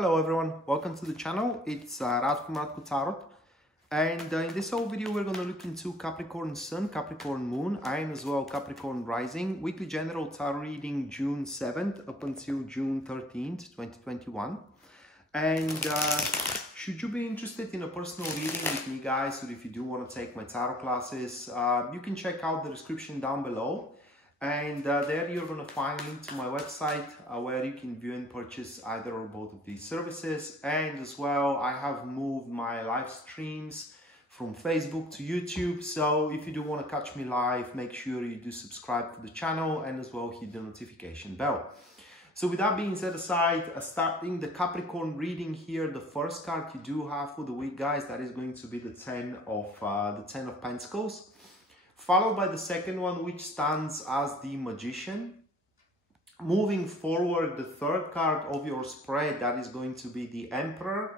Hello everyone, welcome to the channel. It's Radko from Radko Tarot, and in this whole video we're going to look into Capricorn Sun, Capricorn Moon, and as well Capricorn Rising, weekly general tarot reading June 7th up until June 13th, 2021. And should you be interested in a personal reading with me, guys, or if you do want to take my tarot classes, you can check out the description down below. And there you're going to find a link to my website where you can view and purchase either or both of these services. And as well, I have moved my live streams from Facebook to YouTube. So if you do want to catch me live, make sure you do subscribe to the channel and as well hit the notification bell. So with that being set aside, starting the Capricorn reading here, the first card you do have for the week, guys, that is going to be the Ten of Pentacles. Followed by the second one, which stands as the Magician. Moving forward, the third card of your spread, that is going to be the Emperor.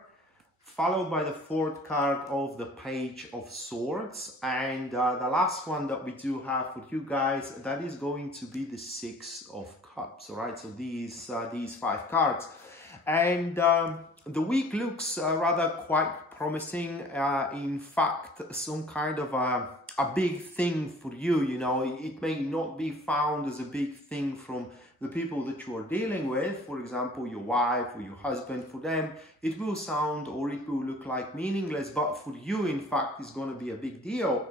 Followed by the fourth card of the Page of Swords. And the last one that we do have for you guys, that is going to be the Six of Cups. All right, so these five cards. And the week looks rather quite promising. In fact, some kind of a big thing for you, you know, it may not be found as a big thing from the people that you are dealing with, for example, your wife or your husband. For them, it will sound or it will look like meaningless, but for you, in fact, it's going to be a big deal.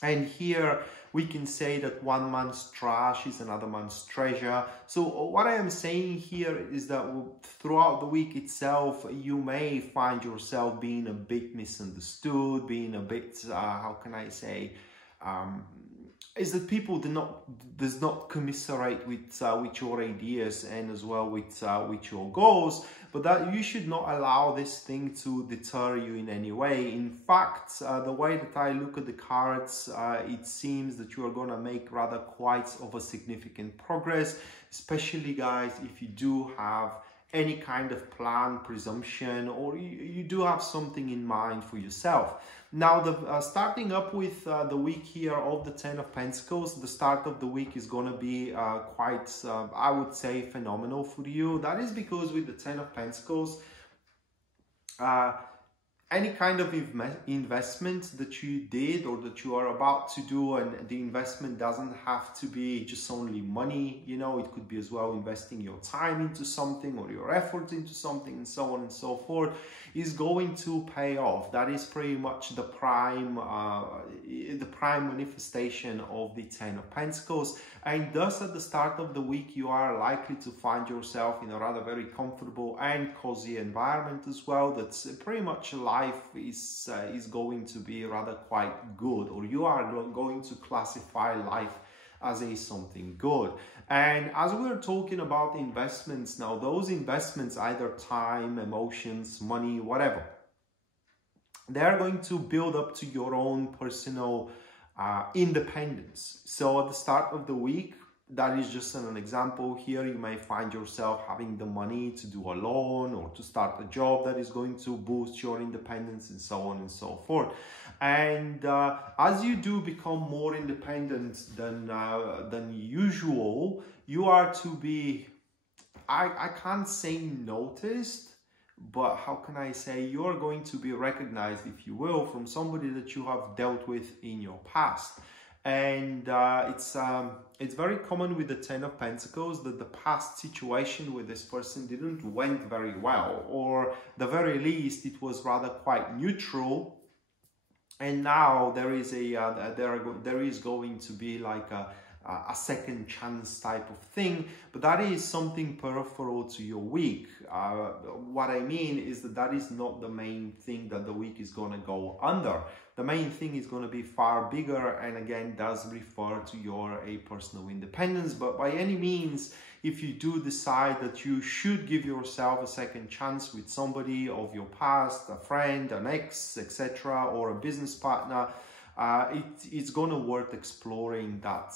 And here we can say that one man's trash is another man's treasure. So what I am saying here is that throughout the week itself, you may find yourself being a bit misunderstood, being a bit, how can I say, is that people does not commiserate with your ideas and as well with your goals, but that you should not allow this thing to deter you in any way. In fact, the way that I look at the cards, it seems that you are going to make rather quite of a significant progress, especially, guys, if you do have any kind of plan, presumption, or you do have something in mind for yourself. Now, starting up with the week here of the Ten of Pentacles, the start of the week is going to be quite, I would say, phenomenal for you. That is because with the Ten of Pentacles, any kind of investment that you did or that you are about to do, and the investment doesn't have to be just only money, you know, it could be as well investing your time into something or your efforts into something and so on and so forth, is going to pay off. That is pretty much the prime manifestation of the Ten of Pentacles. And thus at the start of the week, you are likely to find yourself in a rather very comfortable and cozy environment as well. That's pretty much life is going to be rather quite good, or you are going to classify life as something good. And as we're talking about investments now, those investments, either time, emotions, money, whatever, they're going to build up to your own personal independence. So at the start of the week, that is just an example here, you may find yourself having the money to do a loan or to start a job that is going to boost your independence and so on and so forth. And as you do become more independent than usual, you are to be, I can't say noticed, but how can I say, you're going to be recognized, if you will, from somebody that you have dealt with in your past. And it's very common with the Ten of Pentacles that the past situation with this person didn't went very well, or the very least it was rather quite neutral. And now there is there is going to be like a second chance type of thing, but that is something peripheral to your week. What I mean is that is not the main thing that the week is going to go under. The main thing is going to be far bigger, and again does refer to your personal independence. But by any means, if you do decide that you should give yourself a second chance with somebody of your past, a friend, an ex, etc., or a business partner, it's going to worth exploring that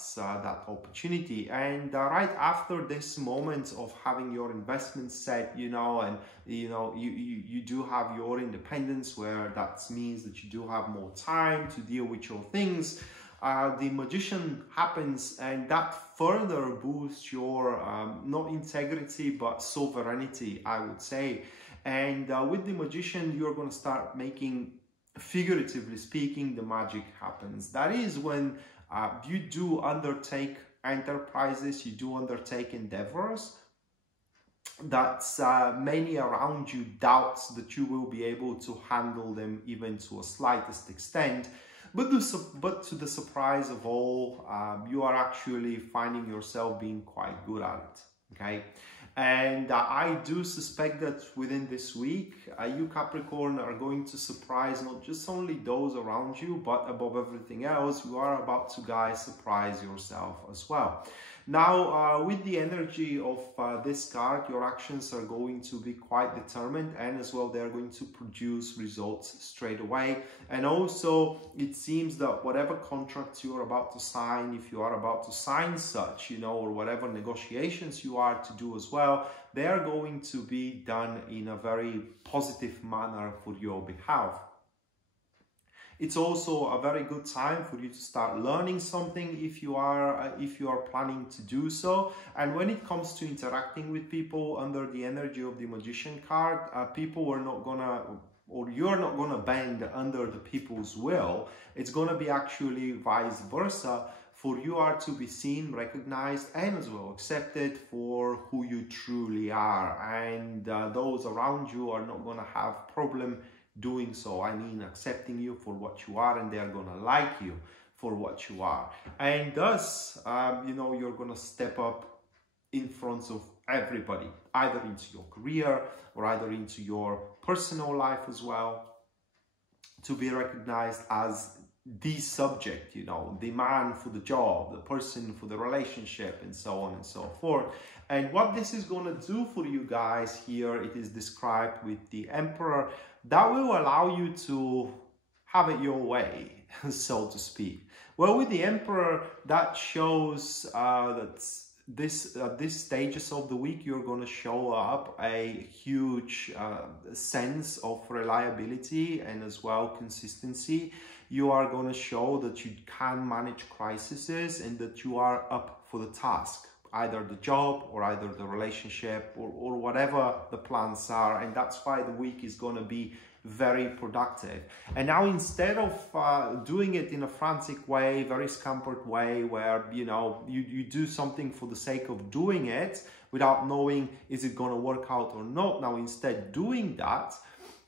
opportunity. And right after this moment of having your investments set, you know, and you know you do have your independence, where that means that you do have more time to deal with your things. the magician happens, and that further boosts your not integrity but sovereignty, I would say. And with the magician, you're going to start making, figuratively speaking, the magic happens. That is when you do undertake enterprises, you do undertake endeavors that many around you doubts that you will be able to handle them even to a slightest extent. But to the surprise of all, you are actually finding yourself being quite good at it, okay? And I do suspect that within this week, you Capricorn are going to surprise not just only those around you, but above everything else, you are about to, guys, surprise yourself as well. Now, with the energy of this card, your actions are going to be quite determined, and as well, they're going to produce results straight away. And also, it seems that whatever contracts you are about to sign, if you are about to sign such, you know, or whatever negotiations you are to do as well, they are going to be done in a very positive manner for your behalf. It's also a very good time for you to start learning something if you are planning to do so. And when it comes to interacting with people under the energy of the magician card, people are not gonna, or you're not gonna bend under the people's will. It's gonna be actually vice versa. For you are to be seen, recognized, and as well accepted for who you truly are. And those around you are not gonna have problem doing so. I mean, accepting you for what you are, and they're gonna like you for what you are. And thus, you know, you're gonna step up in front of everybody, either into your career or either into your personal life as well, to be recognized as the subject, you know, the man for the job, the person for the relationship, and so on and so forth. And what this is going to do for you guys here, it is described with the Emperor, that will allow you to have it your way, so to speak. Well, with the Emperor, that shows that these stages of the week, you're going to show up a huge sense of reliability and as well consistency. You are going to show that you can manage crises and that you are up for the task, either the job or either the relationship or whatever the plans are. And that's why the week is going to be very productive. And now, instead of doing it in a frantic way, very scampered way, where, you know, you do something for the sake of doing it without knowing is it going to work out or not. Now, instead doing that,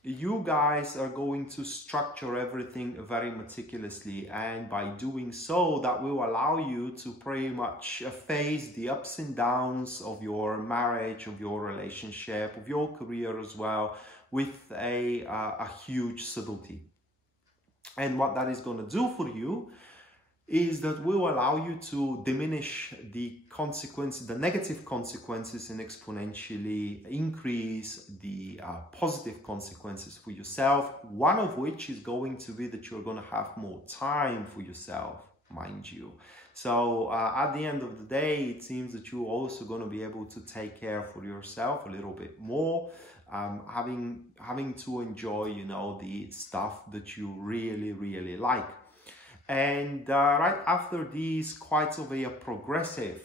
you guys are going to structure everything very meticulously, and by doing so, that will allow you to pretty much face the ups and downs of your marriage, of your relationship, of your career as well, with a huge subtlety. And what that is going to do for you is that will allow you to diminish the consequences, the negative consequences, and exponentially increase the positive consequences for yourself. One of which is going to be that you're going to have more time for yourself, mind you. So at the end of the day, it seems that you're also going to be able to take care for yourself a little bit more, having to enjoy, you know, the stuff that you really, really like. And right after these, quite of a progressive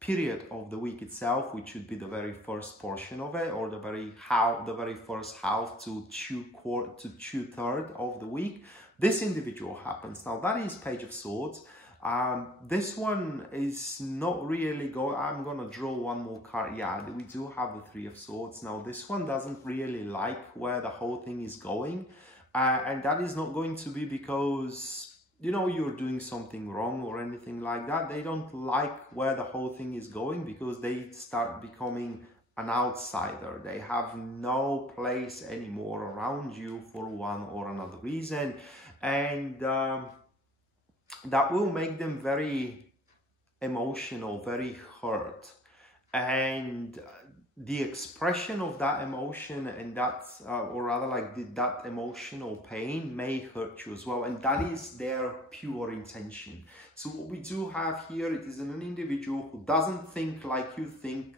period of the week itself, which should be the very first portion of it, or the very first half to two third of the week, this individual happens. Now that is Page of Swords. This one is not really I'm gonna draw one more card. Yeah, we do have the Three of Swords. Now this one doesn't really like where the whole thing is going. And that is not going to be because, you know, you're doing something wrong or anything like that. They don't like where the whole thing is going because they start becoming an outsider. They have no place anymore around you for one or another reason. And that will make them very emotional, very hurt. And the expression of that emotion and that, or rather like that emotional pain may hurt you as well. And that is their pure intention. So what we do have here, it is an individual who doesn't think like you think.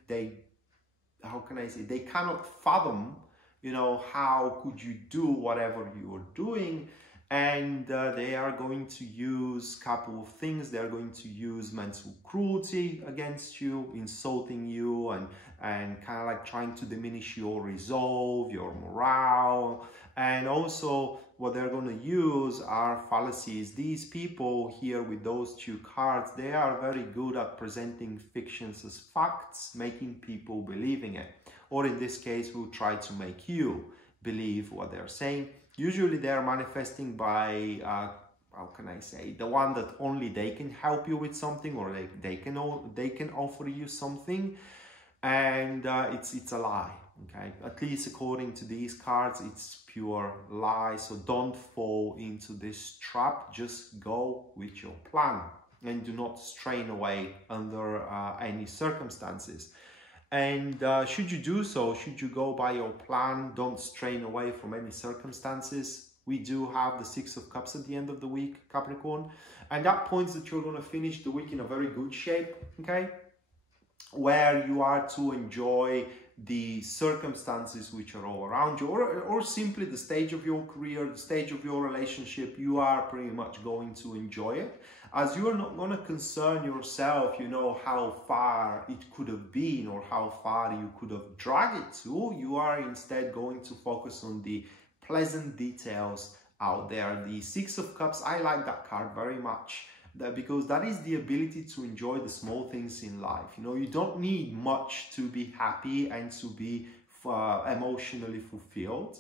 How can I say, they cannot fathom, you know, how could you do whatever you are doing. and they are going to use a couple of things. They are going to use mental cruelty against you, insulting you, and kind of like trying to diminish your resolve, your morale. And also what they're going to use are fallacies. These people here with those two cards, they are very good at presenting fictions as facts, making people believing it. Or in this case, will try to make you believe what they're saying. Usually they're manifesting by, how can I say, the one that only they can help you with something, or they can offer you something, and it's a lie. Okay, at least according to these cards, it's pure lie. So don't fall into this trap. Just go with your plan and do not strain away under any circumstances. And should you do so, should you go by your plan, don't strain away from any circumstances. We do have the Six of Cups at the end of the week, Capricorn, and that points that you're going to finish the week in a very good shape, okay, where you are to enjoy the circumstances which are all around you, or simply the stage of your career, the stage of your relationship. You are pretty much going to enjoy it, as you are not going to concern yourself, you know, how far it could have been or how far you could have dragged it to. You are instead going to focus on the pleasant details out there. The Six of Cups, I like that card very much, because that is the ability to enjoy the small things in life. You know, you don't need much to be happy and to be emotionally fulfilled.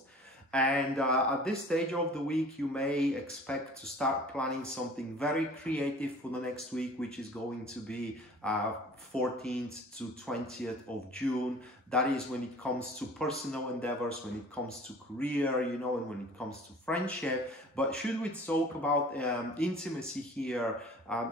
And at this stage of the week, you may expect to start planning something very creative for the next week, which is going to be 14th to 20th of June. That is when it comes to personal endeavors, when it comes to career, you know, and when it comes to friendship. But should we talk about intimacy here,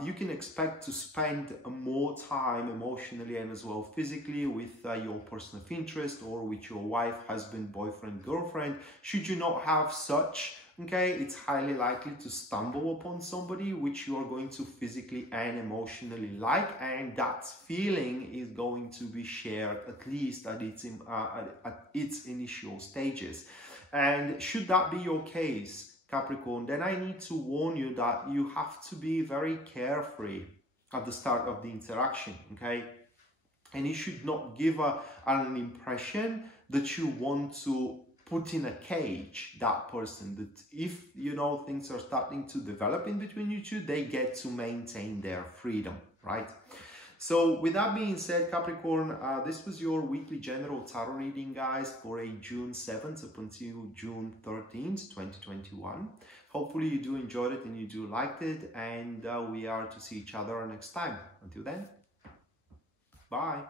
you can expect to spend more time emotionally and as well physically with your person of interest, or with your wife, husband, boyfriend, girlfriend. Should you not have such, okay, it's highly likely to stumble upon somebody which you are going to physically and emotionally like, and that feeling is going to be shared at least at its initial stages. And should that be your case, Capricorn, then I need to warn you that you have to be very carefree at the start of the interaction, okay? And you should not give an impression that you want to put in a cage that person, that if, you know, things are starting to develop in between you two, they get to maintain their freedom, right? So with that being said, Capricorn, this was your weekly general tarot reading, guys, for a June 7th up until June 13th, 2021. Hopefully you do enjoyed it and you do liked it, and we are to see each other next time. Until then, bye.